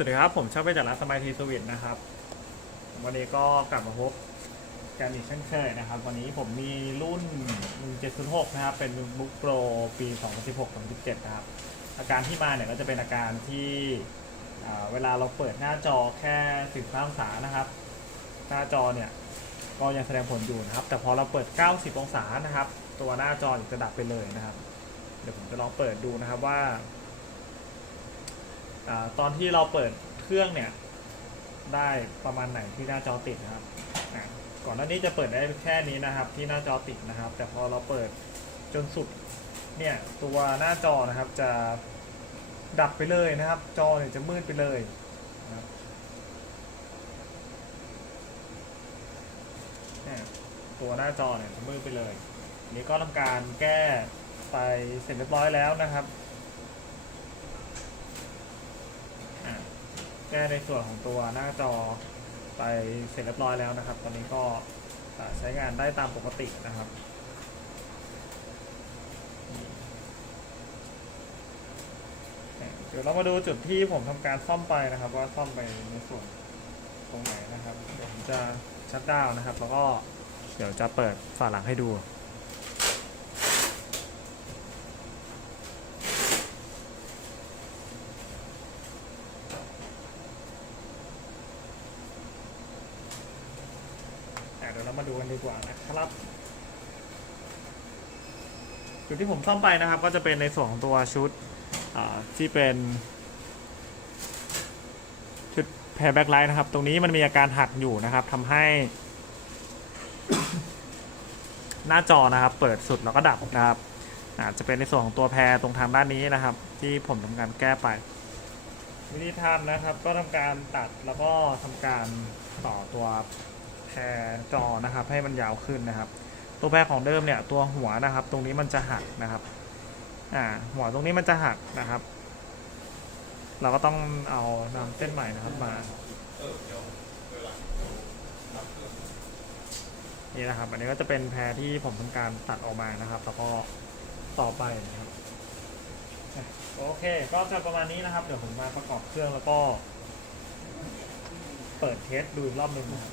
สวัสดีครับ ผมชอบไปจากร้านสมัยทีสวิตนะครับ วันนี้ก็กลับมาพบกันอีกเช่นเคยนะครับ วันนี้ผมมีรุ่น 1706 นะครับ เป็น MacBook Pro ปี 2016-2017 นะครับ อาการที่มาเนี่ยก็จะเป็นอาการที่เวลาเราเปิดหน้าจอแค่15องศานะครับ หน้าจอเนี่ยก็ยังแสดงผลอยู่นะครับ แต่พอเราเปิด 90 องศานะครับ ตัวหน้าจอจะดับไปเลยนะครับ เดี๋ยวผมจะลองเปิดดูนะครับว่า อาตอนที่เราเปิดเครื่องเนี่ย ได้ประมาณไหนที่หน้าจอติดนะครับอะก่อนหน้านี้จะเปิดได้แค่นี้นะครับ ที่หน้าจอติดนะครับ แต่พอเราเปิดจนสุดเนี่ยตัวหน้าจอนะครับจะดับไปเลยนะครับ จอเนี่ยจะมืดไปเลยนะครับเนี่ยตัวหน้าจอเนี่ยจะมืดไปเลยนนี้ก็ทำการแก้ไปเสร็จเรียบร้อยแล้วนะครับ อะ แก้ในส่วนของตัวหน้าจอไปเสร็จเรียบร้อยแล้วนะครับ ตอนนี้ก็ใช้งานได้ตามปกตินะครับเดี๋ยวเรามาดูจุดที่ผมทำการซ่อมไปนะครับ ว่าซ่อมไปในส่วนตรงไหนนะครับ เดี๋ยวผมจะชัดดาวนะครับ แล้วก็เดี๋ยวจะเปิดฝาหลังให้ดู เรามาดูกันดีกว่านะครับ จุดที่ผมซ่อมไปนะครับ ก็จะเป็นในส่วนของตัวชุดที่เป็น ชุดแพร์แบ็คไลท์นะครับ ตรงนี้มันมีอาการหักอยู่นะครับทำให้ หน้าจอนะครับ เปิดสุดแล้วก็ดับนะครับอาจจะเป็นในส่วนของตัวแพรตรงทางด้านนี้นะครับ ที่ผมทำการแก้ไป วิธีทำนะครับ ก็ทำการตัดแล้วก็ทำการต่อตัว แพรจอนะครับ ให้มันยาวขึ้นนะครับ ตัวแพรของเดิมเนี่ยตัวหัวนะครับ ตรงนี้มันจะหักนะครับอ่าหัวตรงนี้มันจะหักนะครับ เราก็ต้องเอานำเส้นใหม่นะครับมานี่นะครับ อันนี้ก็จะเป็นแพรที่ผมทำการตัดออกมานะครับแล้วก็ต่อไปนะครับโอเค ก็จะประมาณนี้นะครับ เดี๋ยวผมมาประกอบเครื่องแล้วก็ เปิดเทสดูอีกรอบหนึ่งนะครับ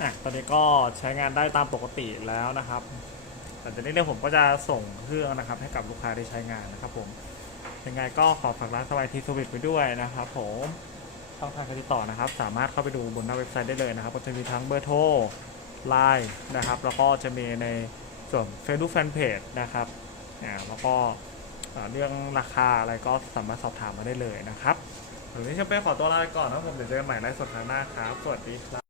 อะตอนนี้ก็ใช้งานได้ตามปกติแล้วนะครับ แต่ตอนนี้เดี๋ยผมก็จะส่งเครื่องนะครับ ให้กับลูกค้าได้ใช้งานนะครับ ผมยังไงก็ขอฝากร้านสบายทีสวิตไปด้วยนะครับผมช่องทางการติดต่อนะครับ สามารถเข้าไปดูบนหน้าเว็บไซต์ได้เลยนะครับ ก็จะมีทั้งเบอร์โทรไลน์นะครับ แล้วก็จะมีในส่วน Facebook Fanpage นะครับอ่าแล้วก็เรื่องราคาอะไรก็สามารถสอบถามมาได้เลยนะครับวันนี้ฉันไปขอตัวลาไปก่อนนะครับผมเดี๋ยวเจอกันใหม่ไลฟ์สดครั้งหน้าครับ สวัสดีครับ